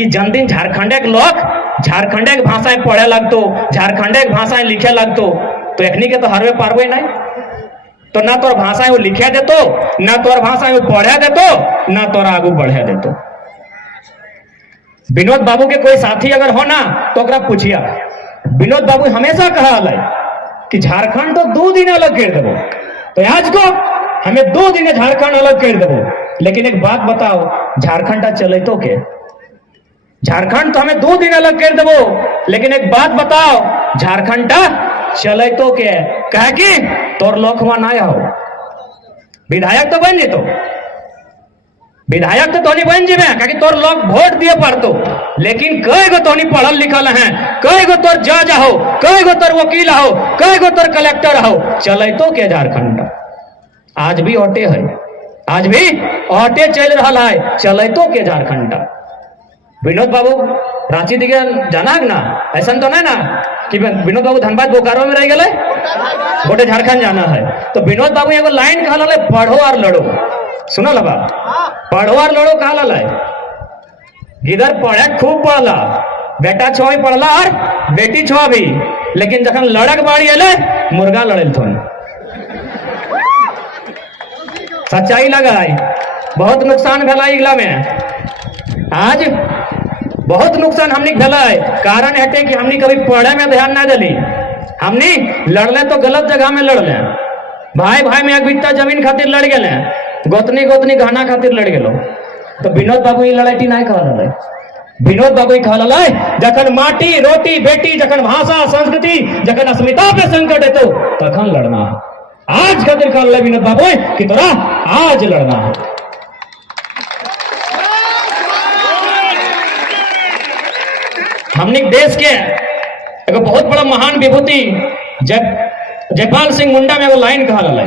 कि जन दिन झारखंड के लोग झारखंड के भाषाएं पढ़े लगतो, झारखंड के भाषाएं लिखे लगतो, तो एखनी के तो हरवे पारवे नहीं। तो ना तोर भाषाएं वो लिखे देतो, ना तोर भाषाएं वो पढ़े देतो, ना तोर आगू बढ़े देतो। विनोद बाबू के कोई साथी अगर हो ना तो ओकरा पूछिया। विनोद बाबू हमेशा कहा कि झारखंड तो 2 दिन अलग कर देवो, तो आज को हमें 2 दिन झारखंड अलग कर देवो। लेकिन एक बात बताओ, झारखंड चले तो के? झारखंड तो हमें 2 दिन अलग कर देवो, लेकिन एक बात बताओ, झारखंड चले तो के? कहे कि तोर लोग वहां ना आओ, विधायक तो बन जेतो, विधायक तो तोनी बन जेबे, क्योंकि तोर लोग वोट दिए पड़तो। लेकिन कई गो तोनी पढ़ल लिखल हैं, कई गो तोर जज हो, कई गो तोर वकील हो, कई गो तोर कलेक्टर हो, चले तो के झारखंड? आज भी ऑटे है, आज भी ऑटे चल रहा है, चले तो के झारखंड? विनोद बाबू रांची दिखे जाना है ना? ऐसा तो नहीं ना कि विनोद बाबू धनबाद बोकारो में रह गए, गोटे झारखंड जाना है। तो विनोद बाबू एगो लाइन कहा ला, पढ़ो और लड़ो। सुनो लबा, पढ़ो और लड़ो कहा ला। इधर पढ़े खूब पढ़ला, बेटा छो पढ़ला और बेटी छो भी, लेकिन जखन लड़क बाड़ी अले मुर्गा लड़ल थोन। सच्चाई लगा, बहुत नुकसान भला इगला में, आज बहुत नुकसान हमने भला है। कारण हटे कि हमने कभी पढ़े में ध्यान ना दिली, हमने लड़ले तो गलत जगह में लड़ले। भाई भाई में एक बित्ता जमीन खातिर लड़ गए, गोतनी गोतनी गहना खातिर लड़ गए। तो विनोद बाबू ये लड़ाई नहीं कहल, विनोद बाबू कहल जखन माटी रोटी बेटी, जखन भाषा संस्कृति, जखन अस्मिता पे संकट है तो तखन लड़ना। आज खातिर कहल विनोद बाबू कि तोरा आज लड़ना है। हमने देश के एक बहुत बड़ा महान विभूति जयपाल सिंह मुंडा में एगो लाइन कहा ला।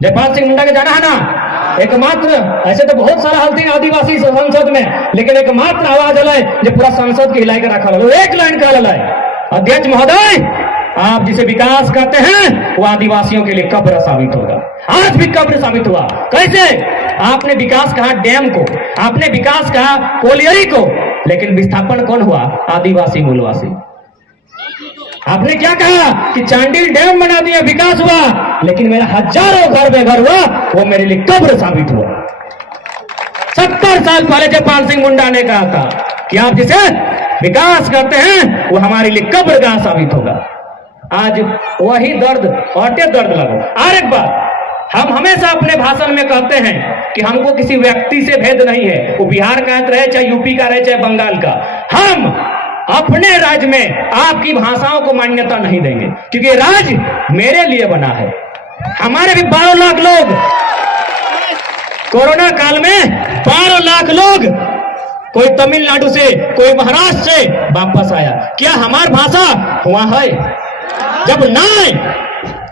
जयपाल सिंह मुंडा के जाना है ना? एकमात्र, ऐसे तो बहुत सारा हल्ती आदिवासी संसद में, लेकिन एकमात्र आवाज अल जो पूरा संसद के हिलाई के रखा ला। एक लाइन कहा ला, अध्यक्ष महोदय आप जिसे विकास कहते हैं वो आदिवासियों के लिए कब्र साबित होगा। आज भी कब्र साबित हुआ। कैसे? आपने विकास कहा डैम को, आपने विकास कहा कोलियरी को, लेकिन विस्थापन कौन हुआ? आदिवासी मूलवासी। आपने क्या कहा कि चांडिल डैम बना दिया, विकास हुआ, लेकिन मेरा हजारों घर बेघर हुआ, वो मेरे लिए कब्र साबित हुआ। 70 साल पहले जयपाल सिंह मुंडा ने कहा था कि आप जिसे विकास करते हैं वो हमारे लिए कब्रगाह साबित होगा। आज वही दर्द औटे दर्द लगा। और एक बात हम हमेशा अपने भाषण में कहते हैं कि हमको किसी व्यक्ति से भेद नहीं है, वो बिहार का रहे, चाहे यूपी का रहे, चाहे बंगाल का। हम अपने राज्य में आपकी भाषाओं को मान्यता नहीं देंगे, क्योंकि राज्य मेरे लिए बना है। हमारे भी 12 लाख लोग कोरोना काल में 12 लाख लोग, कोई तमिलनाडु से, कोई महाराष्ट्र से वापस आया। क्या हमारी भाषा वहां है? जब ना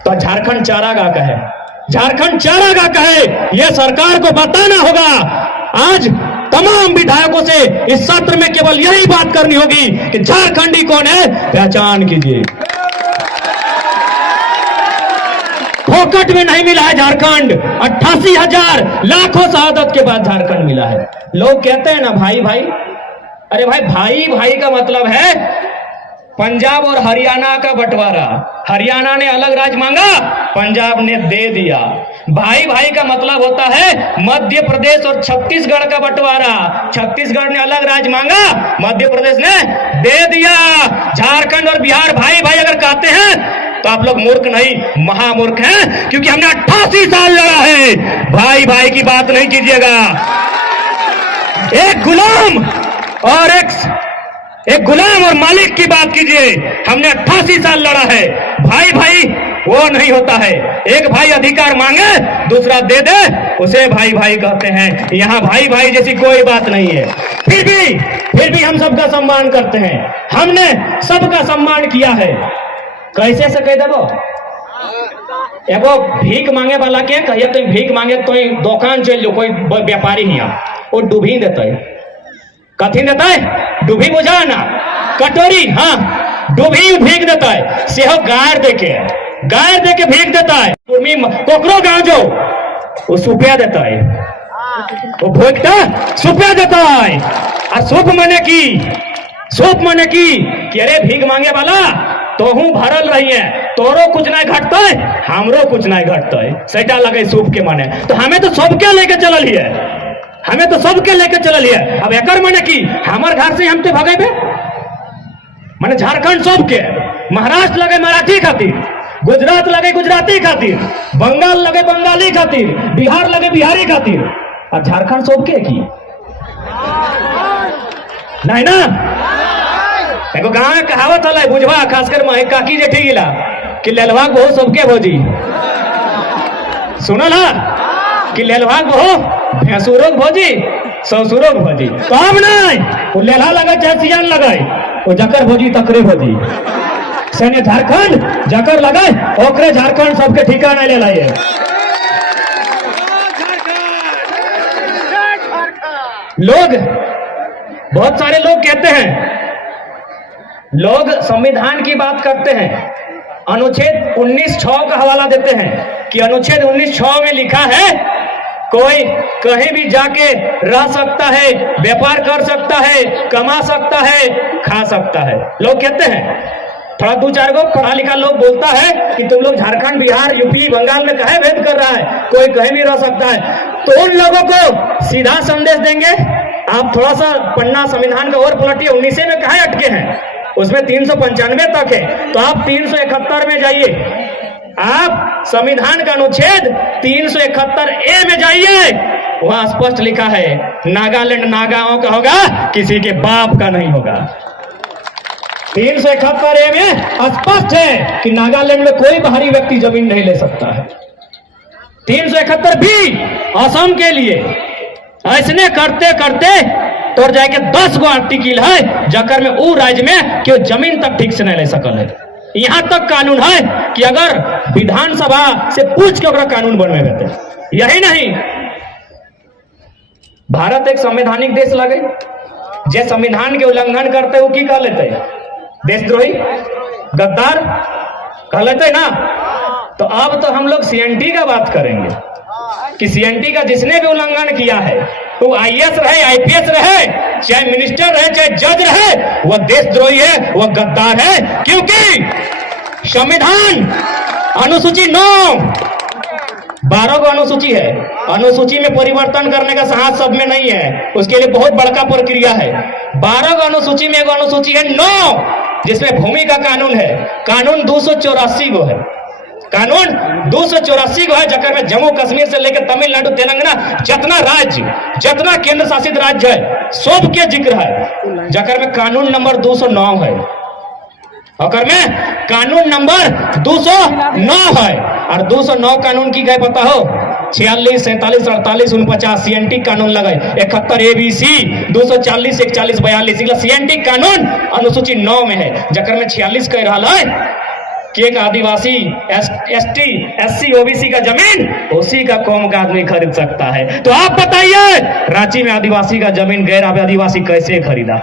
तो झारखंड चारागाह कहे, झारखंड चारागाह कहे, यह सरकार को बताना होगा। आज तमाम विधायकों से इस सत्र में केवल यही बात करनी होगी कि झारखंडी कौन है, पहचान कीजिए। फोकट में नहीं मिला है झारखंड, 88,000 लाखों शहादत के बाद झारखंड मिला है। लोग कहते हैं ना भाई भाई, अरे भाई भाई भाई का मतलब है पंजाब और हरियाणा का बंटवारा। हरियाणा ने अलग राज्य मांगा, पंजाब ने दे दिया। भाई भाई का मतलब होता है मध्य प्रदेश और छत्तीसगढ़ का बंटवारा। छत्तीसगढ़ ने अलग राज्य मांगा, मध्य प्रदेश ने दे दिया। झारखंड और बिहार भाई भाई अगर कहते हैं तो आप लोग मूर्ख नहीं, महामूर्ख हैं, क्योंकि हमने 88 साल लड़ा है। भाई भाई की बात नहीं कीजिएगा। एक गुलाम और एक गुलाम और मालिक की बात कीजिए। हमने 88 साल लड़ा है। भाई भाई वो नहीं होता है। एक भाई अधिकार मांगे, दूसरा दे दे, उसे भाई भाई कहते हैं। यहाँ भाई भाई जैसी कोई बात नहीं है। फिर भी हम सबका सम्मान करते हैं। हमने सबका सम्मान किया है। कैसे से कह देवो? एगो भीख मांगे वाला के कहिए तो भीख मांगे तो दुकान चल जो, कोई व्यापारी ही वो डूबी देते, कथी देता है? डूबी बुझा ना, कटोरी, हाँ डूबी भीख देता है। सेहो गायर देके भीख देता है। कोकरो गाँव जो वो सुपिया देता है, वो भोगता सुपिया देता है। और सूप मने की कि अरे भीख मांगे वाला तो हूं भरल रही है, तोरो कुछ नहीं घटता है, हमरो कुछ नहीं घटता है, सेटा लगे सूप के माने। तो हमें तो सबके लेके चलल है, हमें तो सबके लेके चलल है। अब एकर माने की हमार घर से हम तो भगेबे, माने झारखंड सबके, महाराष्ट्र लगे मराठी खातिर, गुजरात लगे गुजराती खातिर, बंगाल लगे बंगाली खातिर, बिहार लगे बिहारी खातिर, और झारखंड सबके की नहीं ना। एगो गाँव में कहावत है बुझवा, खासकर माई काकी जेठी गिला कि लेलवा बहु सबके भोजी, सुनल हा कि लेलवा बहु भैंसुरो भोजी ससुरो भोजी। तो अब नहीं वो लेला लगे चाहे सियान लगे, वो जकर भोजी तकरे भोजी। सैन्य झारखंड जकर लगे ओकरे झारखंड सबके ठिकाना ले लाइए। लोग बहुत सारे लोग कहते हैं, लोग संविधान की बात करते हैं, अनुच्छेद 19(6) का हवाला देते हैं कि अनुच्छेद 19(6) में लिखा है कोई कहीं भी जाके रह सकता है, व्यापार कर सकता है, कमा सकता है, खा सकता है। लोग कहते हैं, थोड़ा दो चार गो पढ़ा लिखा लोग बोलता है कि तुम लोग झारखंड बिहार यूपी बंगाल में काहे भेद कर रहा है, कोई कहीं भी रह सकता है। तो उन लोगों को सीधा संदेश देंगे, आप थोड़ा सा पन्ना संविधान का और पलटिए, 19 में कहा अटके हैं, उसमें 395 तक है। तो आप 371 में जाइए, आप संविधान का अनुच्छेद 371A में जाइए, वहां स्पष्ट लिखा है नागालैंड नागाओं का होगा, किसी के बाप का नहीं होगा। 371A में स्पष्ट है कि नागालैंड में कोई बाहरी व्यक्ति जमीन नहीं ले सकता है। 371B असम के लिए ऐसने करते करते तो जाके 10 गो आर्टिकल है जकर में वो राज्य में क्यों जमीन तक ठीक से नहीं ले सकल है। यहां तक कानून है कि अगर विधानसभा से पूछ के ओकरा कानून बनवे देते। यही नहीं, भारत एक संवैधानिक देश लगे, जे संविधान के उल्लंघन करते वो की कह लेते, देशद्रोही गद्दार कह लेते ना। तो अब तो हम लोग सीएनटी का बात करेंगे कि सीएनटी का जिसने भी उल्लंघन किया है, वो आईएएस रहे, आईपीएस रहे, चाहे मिनिस्टर रहे, चाहे जज रहे, वह देशद्रोही है, वह गद्दार है। क्योंकि संविधान अनुसूची 9 12 गो अनुसूची है, अनुसूची में परिवर्तन करने का साहस सब में नहीं है, उसके लिए बहुत बड़का प्रक्रिया है। 12 गो अनुसूची में एगो अनुसूची है 9, जिसमें भूमि का कानून है, कानून 284 गो है, कानून 284 गो है, जकर में जम्मू कश्मीर से लेकर तमिलनाडु तेलंगाना जितना राज्य, जितना केंद्र शासित राज्य है, सब के जिक्र है, जकर में कानून नंबर 209 है, और में कानून नंबर 209 है। और 209 कानून की गए पता हो, 46, 47, 48, 49 सीएनटी कानून लगाए, 71 ABC, 240, 41, 42 सीएनटी कानून अनुसूची 9 में है, जकर में 46 कह रहा है कि एक आदिवासी एसटी एससी ओबीसी का जमीन उसी का कौम का आदमी खरीद सकता है। तो आप बताइए, रांची में आदिवासी का जमीन गैर आदिवासी कैसे खरीदा?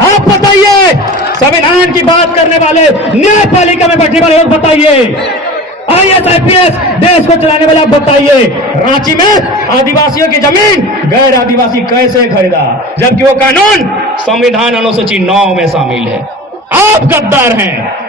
आप बताइए, संविधान की बात करने वाले, न्यायपालिका में बैठने वाले लोग बताइए, आईएएस आईपीएस देश को चलाने वाले आप बताइए, रांची में आदिवासियों की जमीन गैर आदिवासी कैसे खरीदा, जबकि वो कानून संविधान अनुसूची 9 में शामिल है। आप गद्दार हैं।